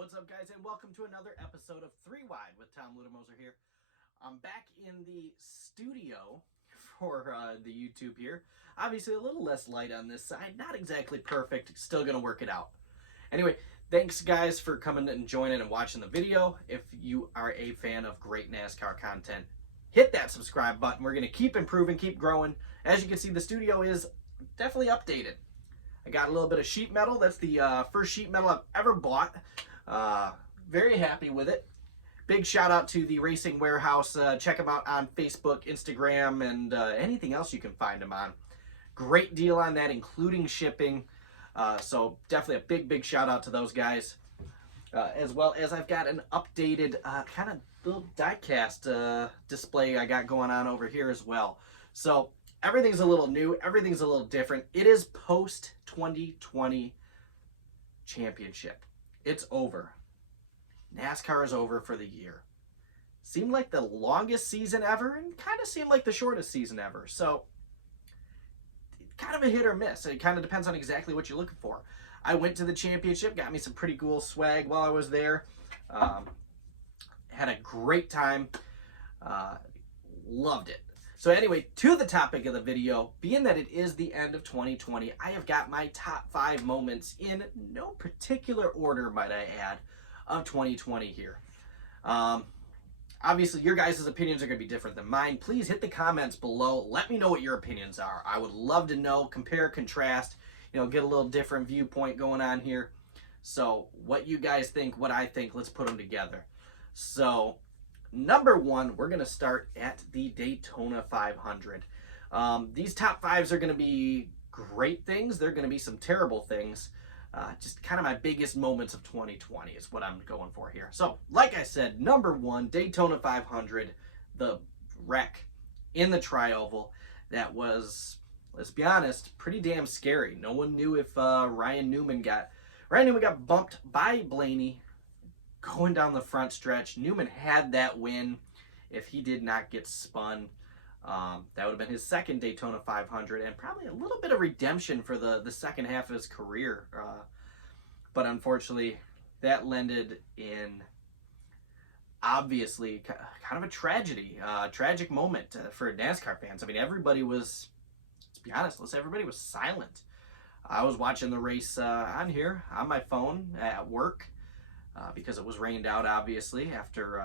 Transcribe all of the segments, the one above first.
What's up, guys, and welcome to another episode of 3 Wide with Tom Ludemoser here. I'm back in the studio for the YouTube here. Obviously, a little less light on this side. Not exactly perfect. Still going to work it out. Anyway, thanks, guys, for coming and joining and watching the video. If you are a fan of great NASCAR content, hit that subscribe button. We're going to keep improving, keep growing. As you can see, the studio is definitely updated. I got a little bit of sheet metal. That's the first sheet metal I've ever bought. Very happy with it. Big shout out to the Racing Warehouse. Check them out on Facebook, Instagram, and anything else you can find them on. Great deal on that, including shipping. So definitely a big shout out to those guys. As well as I've got an updated kind of little diecast display I got going on over here as well. So everything's a little new. Everything's a little different. It is post 2020 championship. It's over. NASCAR is over for the year. Seemed like the longest season ever and kind of seemed like the shortest season ever. So, kind of a hit or miss. It kind of depends on exactly what you're looking for. I went to the championship, got me some pretty cool swag while I was there. Had a great time. Loved it. So anyway, to the topic of the video, being that it is the end of 2020, I have got my top 5 moments in no particular order, might I add, of 2020 here. Obviously, your guys' opinions are going to be different than mine. Please hit the comments below. Let me know what your opinions are. I would love to know, compare, contrast, get a little different viewpoint going on here. So what you guys think, what I think, let's put them together. So number 1, we're going to start at the Daytona 500. These top 5s are going to be great things. They're going to be some terrible things. Just kind of my biggest moments of 2020 is what I'm going for here. So, like I said, number 1, Daytona 500, the wreck in the Tri-Oval. That was, let's be honest, pretty damn scary. No one knew if Ryan Newman got bumped by Blaney going down the front stretch. Newman had that win if he did not get spun. That would have been his second Daytona 500 and probably a little bit of redemption for the second half of his career. But unfortunately, that landed in obviously kind of a tragedy, tragic moment for NASCAR fans. I mean, everybody was, let's be honest, everybody was silent. I was watching the race on here on my phone at work. Because it was rained out, obviously, after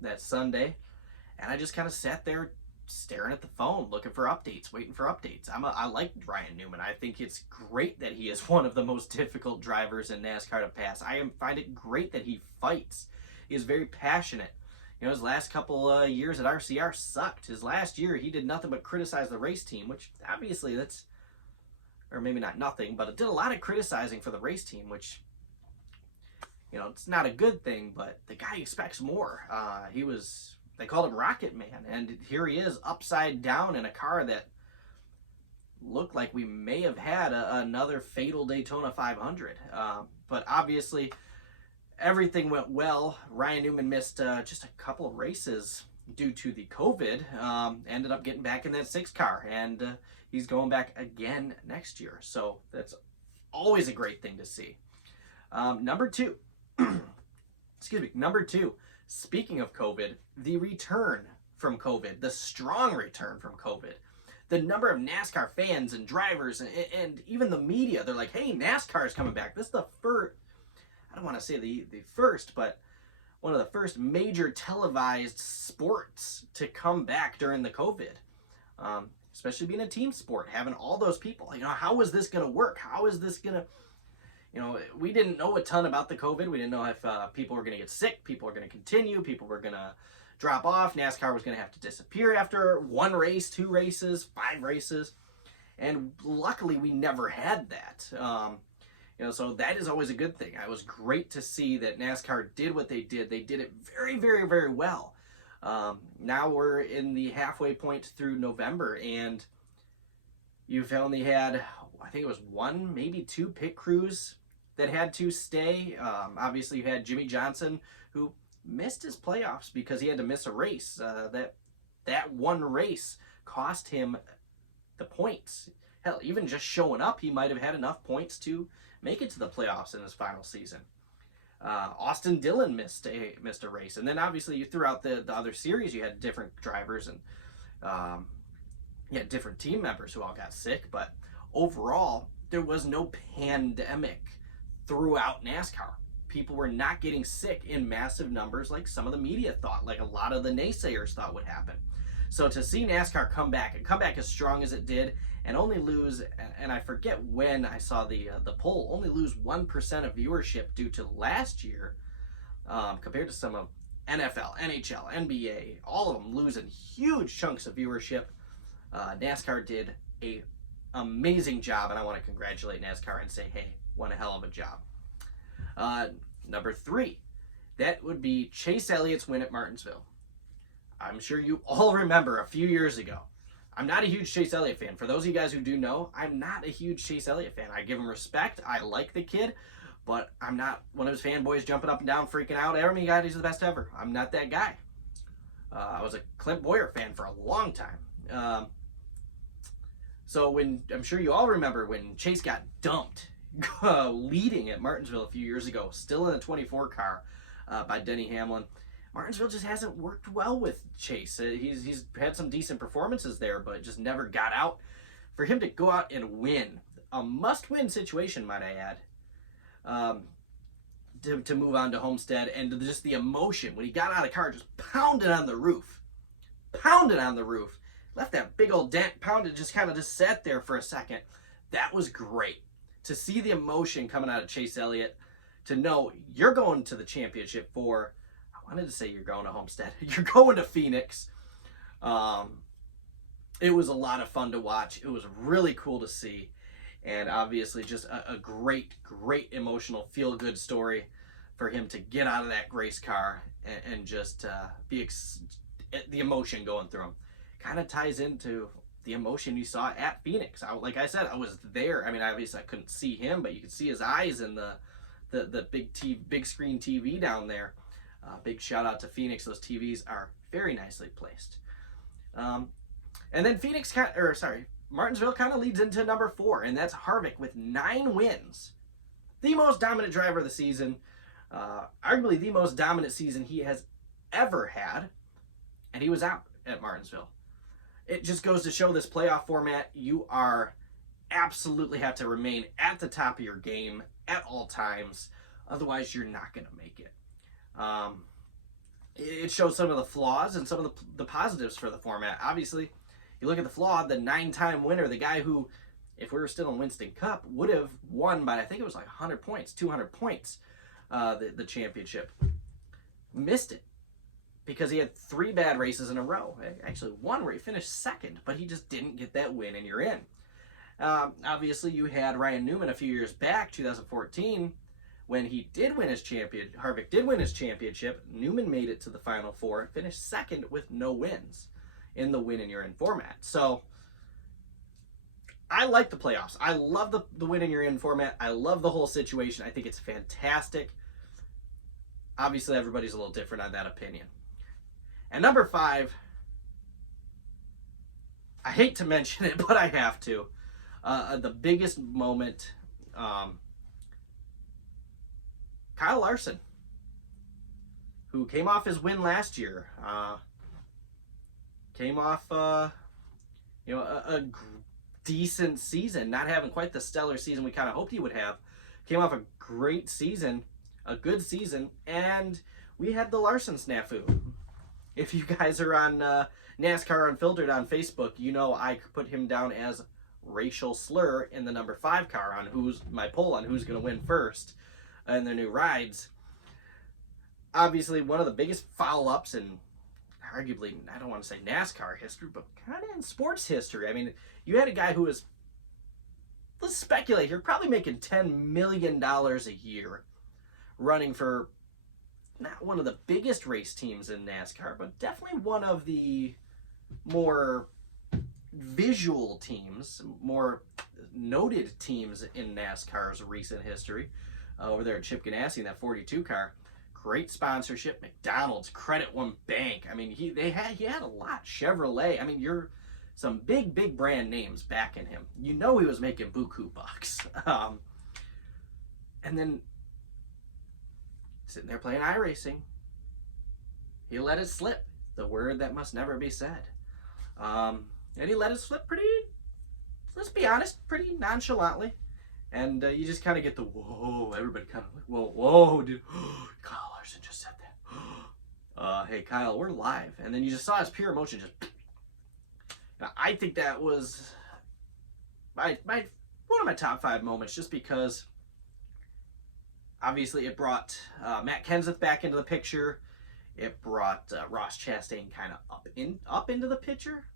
that Sunday. And I just kind of sat there staring at the phone, looking for updates, waiting for updates. I like Ryan Newman. I think it's great that he is one of the most difficult drivers in NASCAR to pass. Find it great that he fights. He is very passionate. His last couple years at RCR sucked. His last year, he did nothing but criticize the race team, which obviously that's, or maybe not nothing, but it did a lot of criticizing for the race team, which, it's not a good thing, but the guy expects more. They called him Rocket Man, and here he is upside down in a car that looked like we may have had another fatal Daytona 500. But obviously, everything went well. Ryan Newman missed just a couple of races due to the COVID. Ended up getting back in that 6 car, and he's going back again next year. So that's always a great thing to see. Number 2. Number 2, speaking of COVID, the return from COVID, the strong return from COVID. The number of NASCAR fans and drivers and even the media, they're like, hey, NASCAR is coming back. This is the first, I don't want to say the first, but one of the first major televised sports to come back during the COVID. Especially being a team sport, having all those people. How is this going to work? How is this going to... we didn't know a ton about the COVID. We didn't know if people were going to get sick, people were going to continue, people were going to drop off. NASCAR was going to have to disappear after 1 race, 2 races, 5 races. And luckily, we never had that. So that is always a good thing. It was great to see that NASCAR did what they did. They did it very, very, very well. Now we're in the halfway point through November, and you've only had, I think it was 1, maybe 2 pit crews that had to stay. Obviously, you had Jimmy Johnson, who missed his playoffs because he had to miss a race. That 1 race cost him the points. Hell, even just showing up, he might have had enough points to make it to the playoffs in his final season. Austin Dillon missed a race, and then obviously throughout the other series you had different drivers and you had different team members who all got sick, but overall there was no pandemic throughout NASCAR. People were not getting sick in massive numbers like some of the media thought, like a lot of the naysayers thought would happen. So to see NASCAR come back and come back as strong as it did, and only lose, and I forget when I saw the poll, only lose 1% of viewership due to last year, compared to some of NFL, NHL, NBA, all of them losing huge chunks of viewership. NASCAR did a amazing job, and I want to congratulate NASCAR and say, hey, what a hell of a job. Number 3, that would be Chase Elliott's win at Martinsville. I'm sure you all remember a few years ago. I'm not a huge Chase Elliott fan. For those of you guys who do know, I'm not a huge Chase Elliott fan. I give him respect. I like the kid, but I'm not one of his fanboys jumping up and down, freaking out. Oh my God, he's the best ever. I'm not that guy. I was a Clint Boyer fan for a long time. So when, I'm sure you all remember when Chase got dumped leading at Martinsville a few years ago, still in a 24 car by Denny Hamlin. Martinsville just hasn't worked well with Chase. He's had some decent performances there, but just never got out. For him to go out and win, a must-win situation, might I add, to move on to Homestead, and just the emotion when he got out of the car, just pounded on the roof, left that big old dent, pounded, just kind of just sat there for a second. That was great to see the emotion coming out of Chase Elliott, to know you're going to the championship for, I wanted to say you're going to Homestead, you're going to Phoenix. It was a lot of fun to watch. It was really cool to see, and obviously just a great emotional feel-good story for him to get out of that race car and just the emotion going through him. Kind of ties into the emotion you saw at Phoenix. Like I said, I was there. I mean, obviously I couldn't see him, but you could see his eyes in the big screen TV down there. Big shout out to Phoenix. Those TVs are very nicely placed. And then Martinsville kind of leads into number 4, and that's Harvick with 9 wins. The most dominant driver of the season. Arguably the most dominant season he has ever had. And he was out at Martinsville. It just goes to show this playoff format, you are absolutely have to remain at the top of your game at all times. Otherwise, you're not going to make it. It shows some of the flaws and some of the positives for the format. Obviously, you look at the flaw, the 9-time winner, the guy who, if we were still in Winston Cup, would have won by, I think it was like 100 points, 200 points, the championship. Missed it because he had 3 bad races in a row. Actually, one where he finished second, but he just didn't get that win, and you're in. Obviously, you had Ryan Newman a few years back, 2014, when he did win his Harvick did win his championship. Newman made it to the Final Four, finished second with no wins in the win and you're in format. So I like the playoffs. I love the win and you're in format. I love the whole situation. I think it's fantastic. Obviously, everybody's a little different on that opinion. And number 5, I hate to mention it, but I have to. The biggest moment, Kyle Larson, who came off his win last year, came off a decent season, not having quite the stellar season we kind of hoped he would have. Came off a great season, a good season, and we had the Larson snafu. If you guys are on NASCAR Unfiltered on Facebook, you know I put him down as racial slur in the number 5 car on my poll on who's going to win first in their new rides. Obviously, one of the biggest foul-ups in arguably, I don't want to say NASCAR history, but kind of in sports history. I mean, you had a guy who was, let's speculate here, probably making $10 million a year running for not one of the biggest race teams in NASCAR, but definitely one of the more visual teams, more noted teams in NASCAR's recent history. Over there at Chip Ganassi in that 42 car. Great sponsorship. McDonald's, Credit One Bank. I mean, he had a lot. Chevrolet. I mean, some big brand names backing him. You know he was making buku bucks. And then sitting there playing iRacing, he let it slip. The word that must never be said. And he let it slip pretty, let's be honest, pretty nonchalantly. And you just kind of get the whoa, everybody kind of like, whoa, dude. Kyle Larson just said that. Hey, Kyle, we're live. And then you just saw his pure emotion just. Now, I think that was my one of my top 5 moments, just because obviously it brought Matt Kenseth back into the picture. It brought Ross Chastain kind of up into the picture,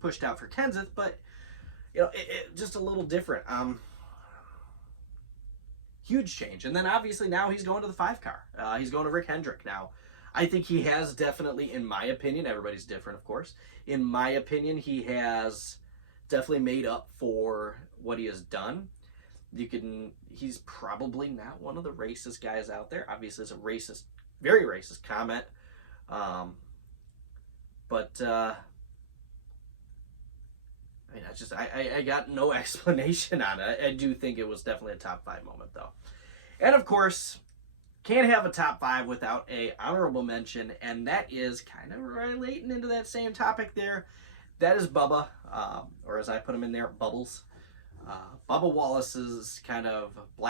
pushed out for Kenseth, but it just a little different. Huge change. And then obviously now he's going to the 5 car. He's going to Rick Hendrick now. I think he has definitely, in my opinion, everybody's different, of course. In my opinion, he has definitely made up for what he has done. He's probably not one of the racist guys out there. Obviously, it's a racist, very racist comment. But I mean, I got no explanation on it. I do think it was definitely a top 5 moment, though. And of course, can't have a top 5 without a honorable mention, and that is kind of relating into that same topic there. That is Bubba, or as I put him in there, Bubbles. Bubba Wallace's kind of black